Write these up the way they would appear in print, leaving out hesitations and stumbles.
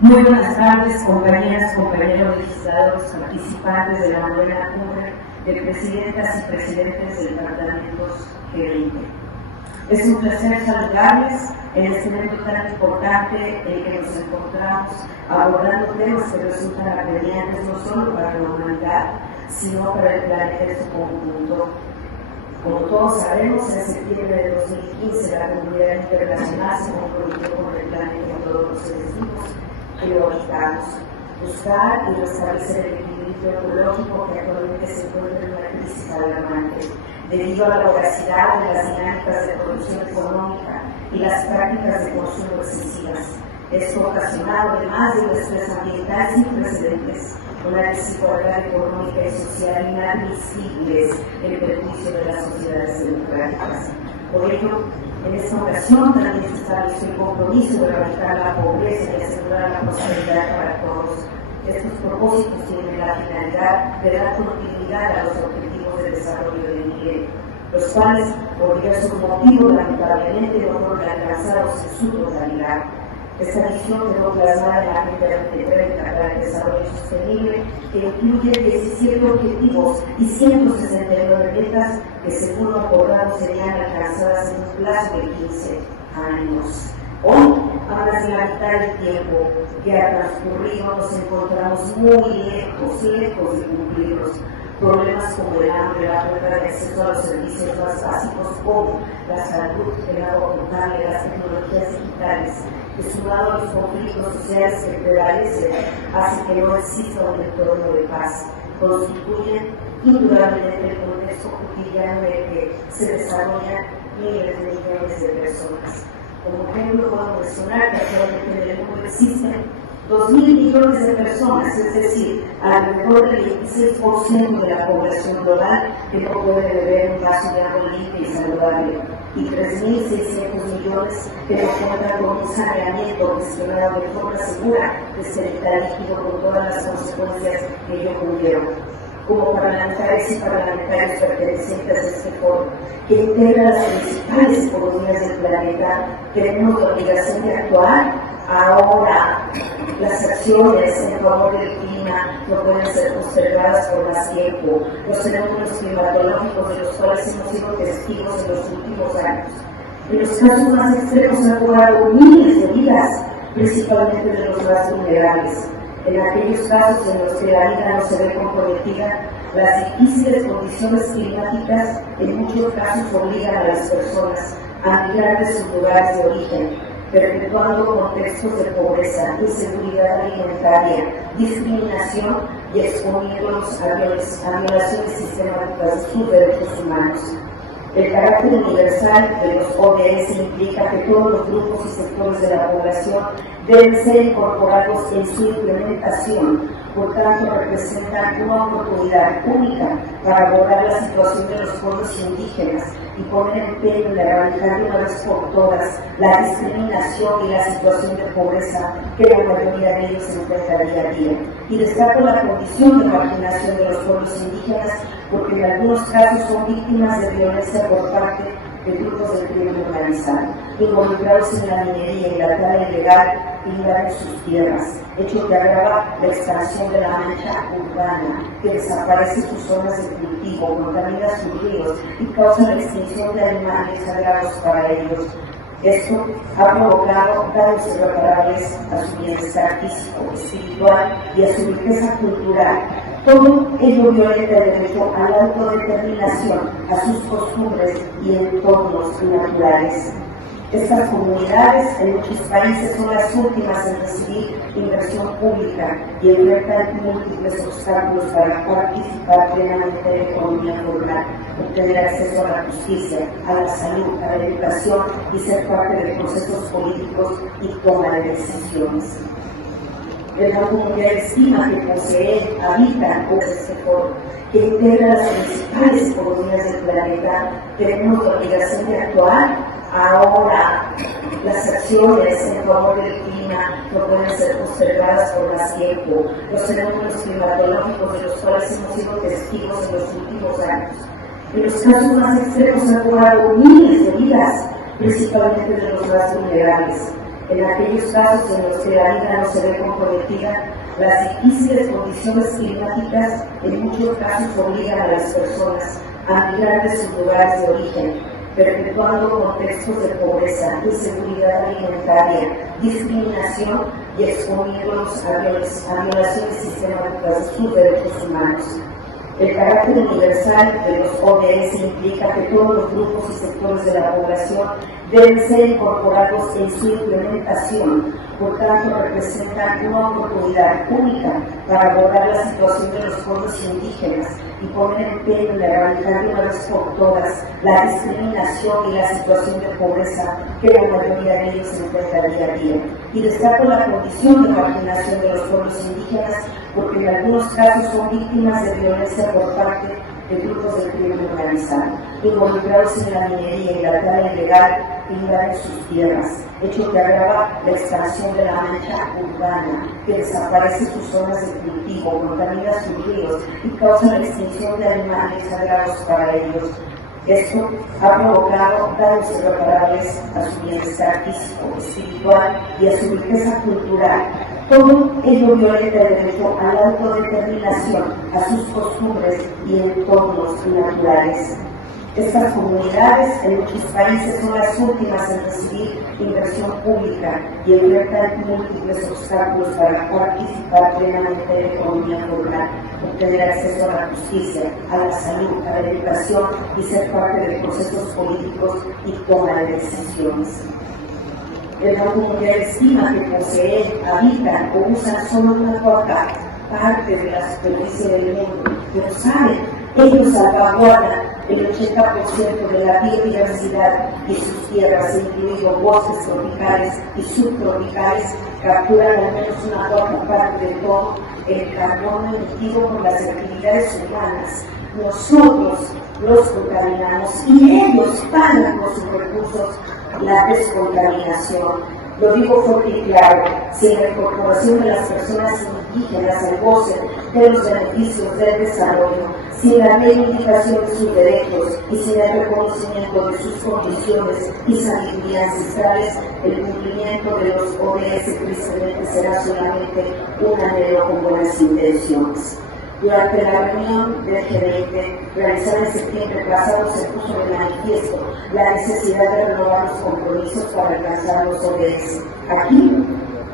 Muy buenas tardes, compañeras, compañeros legisladores, participantes de la novena cumbre de presidentas y presidentes de departamentos G20. Es un placer saludarles en este evento tan importante en el que nos encontramos abordando temas que resultan apremiantes no solo para la humanidad, sino para el planeta en su conjunto. Como todos sabemos, en septiembre de 2015 la comunidad internacional se comprometió con el planeta y todos los seres vivos prioritarios, buscar y restablecer el equilibrio ecológico que actualmente se encuentra en una crisis alarmante debido a la voracidad de las dinámicas de producción económica y las prácticas de consumo excesivas. Esto ocasionado además de un estrés ambiental sin precedentes, una desigualdad económica y social inadmisibles en perjuicio de las sociedades democráticas. Por ello, en esta ocasión también se estableció el compromiso de erradicar la pobreza y asegurar la prosperidad para todos. Estos propósitos tienen la finalidad de dar continuidad a los objetivos de desarrollo del milenio, los cuales, por diversos motivos, lamentablemente no fueron alcanzados en su totalidad. Esta visión quedó plasmada en la Agenda 2030 para el Desarrollo Sostenible, que incluye 17 objetivos y 169 metas que, según lo acordado, serían alcanzadas en un plazo de 15 años. Hoy, a más de la mitad del tiempo que ha transcurrido, nos encontramos muy lejos de cumplirlos. Problemas como el hambre, la falta de acceso a los servicios más básicos como la salud, el agua potable, las tecnologías digitales, que sumado a los conflictos sociales que prevalecen, hace que no exista un entorno de paz. Constituyen indudablemente el contexto cotidiano en el que se desarrollan miles de millones de personas. Como ejemplo, podemos mencionar que actualmente en el mundo existen 2.000 millones de personas, es decir, alrededor del 26% de la población global que no puede beber un vaso de agua limpia y saludable, y 3.600 millones que no cuentan con un saneamiento gestionado de forma segura de ser líquido con todas las consecuencias que ello conlleva. Como parlamentarios y parlamentarios pertenecientes a este foro, que integra las principales economías del planeta, tenemos la obligación de actuar ahora. Las acciones en favor del clima no pueden ser postergadas por más tiempo. Los fenómenos climatológicos de los cuales hemos sido testigos en los últimos años, en los casos más extremos, han cobrado miles de vidas, principalmente de los más vulnerables. En aquellos casos en los que la vida no se ve comprometida, las difíciles condiciones climáticas en muchos casos obligan a las personas a migrar de sus lugares de origen, perpetuando contextos de pobreza, inseguridad alimentaria, discriminación y exponiéndolos a violaciones sistemáticas de sus derechos humanos. El carácter universal de los ODS implica que todos los grupos y sectores de la población deben ser incorporados en su implementación. Por tanto, representan una oportunidad única para abordar la situación de los pueblos indígenas y poner empeño en erradicar de una vez por todas la discriminación y la situación de pobreza que la mayoría de ellos se enfrenta día a día. Y destaco la condición de marginación de los pueblos indígenas porque en algunos casos son víctimas de violencia por parte de grupos del crimen organizado, involucrados en la minería y la tala ilegal en sus tierras, hecho que agrava la expansión de la mancha urbana, que desaparece sus zonas de cultivo, contamina sus ríos y causa la extinción de animales sagrados para ellos. Esto ha provocado daños irreparables a su bienestar físico, espiritual y a su riqueza cultural. Todo ello violenta el derecho a la autodeterminación, a sus costumbres y entornos naturales. Estas comunidades en muchos países son las últimas en recibir inversión pública y enfrentan múltiples obstáculos para participar plenamente en la economía formal, obtener acceso a la justicia, a la salud, a la educación y ser parte de procesos políticos y toma de decisiones. El Banco Mundial estima que posee, habitan por este foro, que integra las principales economías del planeta. Tenemos la obligación de actuar ahora. Las acciones en favor del clima no pueden ser postergadas por más tiempo. Los fenómenos climatológicos de los cuales hemos sido testigos en los últimos años, en los casos más extremos, han cobrado miles de vidas, principalmente de los más vulnerables. En aquellos casos en los que la vida no se ve comprometida, las difíciles condiciones climáticas en muchos casos obligan a las personas a migrar de sus lugares de origen, perpetuando contextos de pobreza, inseguridad alimentaria, discriminación y exponiéndolos a violaciones sistemáticas de sus derechos humanos. El carácter universal de los ODS implica que todos los grupos y sectores de la población deben ser incorporados en su implementación, por tanto representan una oportunidad única para abordar la situación de los pueblos indígenas y poner empeño en erradicar de una vez por todas la discriminación y la situación de pobreza que la mayoría de ellos enfrenta día a día. Y destaco la condición de marginación de los pueblos indígenas porque en algunos casos son víctimas de violencia por parte de grupos de crimen organizado, involucrados en la minería y la tala ilegal que invaden sus tierras, hecho que agrava la expansión de la mancha urbana, que desaparece sus zonas de cultivo, contamina sus ríos y causa la extinción de animales sagrados para ellos. Esto ha provocado daños irreparables a su bienestar físico, espiritual y a su riqueza cultural. Todo ello violenta el derecho a la autodeterminación, a sus costumbres y entornos naturales. Estas comunidades en muchos países son las últimas en recibir inversión pública y enfrentan múltiples obstáculos para participar plenamente en la economía formal, obtener acceso a la justicia, a la salud, a la educación y ser parte de procesos políticos y toma de decisiones. El Banco Mundial estima que poseen, habitan o usan solo una cuarta parte de la superficie del mundo, pero saben, ellos salvaguardan el 80% de la biodiversidad de sus tierras, incluidos bosques tropicales y subtropicales, capturan al menos una cuarta parte de todo el carbono emitido por las actividades humanas. Nosotros los contaminamos y ellos pagan por sus recursos la descontaminación. Lo digo fuerte y claro, sin la incorporación de las personas indígenas al goce de los beneficios del desarrollo, sin la reivindicación de sus derechos y sin el reconocimiento de sus condiciones y sabiduría ancestrales, el cumplimiento de los ODS tristemente será solamente un anhelo con buenas intenciones. Durante la reunión del G20 realizada en septiembre pasado se puso de manifiesto la necesidad de renovar los compromisos para alcanzar los ODS. Aquí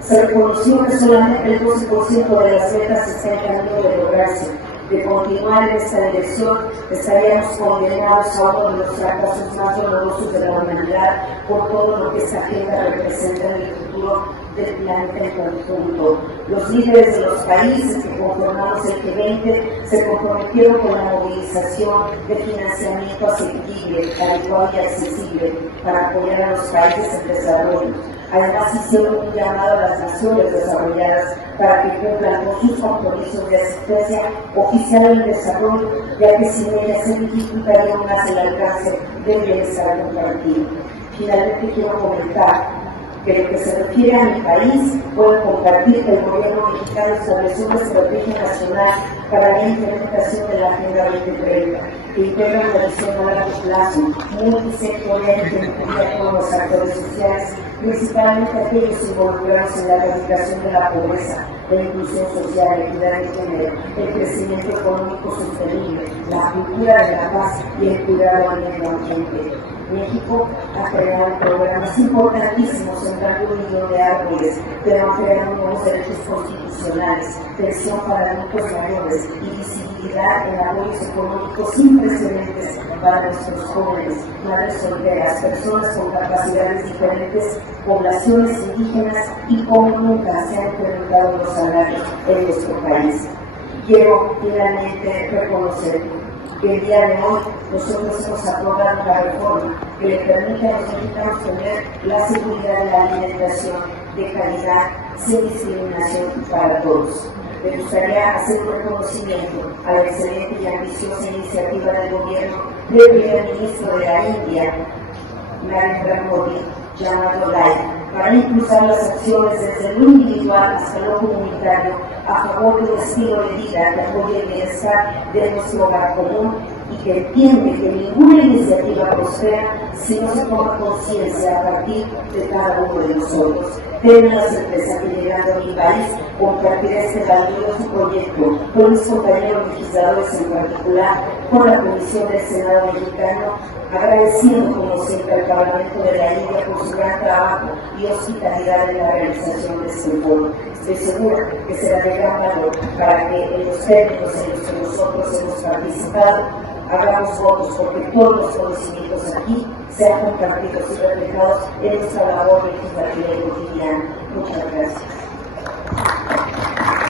se reconoció que solamente el 12% de las metas está en camino de lograrse. De continuar en esta dirección, estaríamos condenados a uno de los fracasos más dolorosos de la humanidad por todo lo que esta agenda representa en el futuro del planeta en conjunto. Los líderes de los países que conformamos el G20 se comprometieron con la movilización de financiamiento asequible, adecuado y accesible para apoyar a los países en desarrollo. Además, hicieron un llamado a las naciones desarrolladas para que cumplan con sus compromisos de asistencia oficial al desarrollo, ya que sin ellas se dificultaría más el alcance del bienestar compartido. Finalmente, quiero comentar que en lo que se refiere a mi país, puedo compartir que el gobierno mexicano estableció una estrategia nacional para la implementación de la Agenda 2030, que integra una visión a largo plazo, multisectorial y que incluye a todos los actores sociales, principalmente aquellos involucrados en la erradicación de la pobreza, la inclusión social, la equidad de género, el crecimiento económico sostenible, la cultura de la paz y el cuidado al medio ambiente. México ha creado programas importantísimos, sembrando 1 millón de árboles, pero ha creado nuevos derechos constitucionales, pensión para adultos mayores y visibilidad en apoyos económicos sin precedentes para nuestros jóvenes, madres solteras, personas con capacidades diferentes, poblaciones indígenas y como nunca se han incrementado los salarios en nuestro país. Quiero finalmente reconocer que el día de hoy nosotros hemos aprobado una reforma que le permite a los mexicanos tener la seguridad de la alimentación de calidad, sin discriminación para todos. Me gustaría hacer un reconocimiento a la excelente y ambiciosa iniciativa del gobierno del primer ministro de la India, Narendra Modi, llamado LIFE, para impulsar las acciones desde lo individual hasta lo comunitario a favor de un estilo de vida que apoye el bienestar de nuestro hogar común y que entiende que ninguna iniciativa prospera si no se toma conciencia a partir de cada uno de nosotros. Tengo la certeza que llegando a mi país compartiré este valioso proyecto con mis compañeros legisladores, en particular con la Comisión del Senado mexicano, agradeciendo como siempre al Parlamento de la India por su gran trabajo y hospitalidad en la realización de este foro. Estoy segura que será de gran valor para que en los términos en los que nosotros hemos participado hagamos votos porque todos los conocimientos aquí sean compartidos y reflejados en nuestra labor legislativa y cotidiana. Muchas gracias.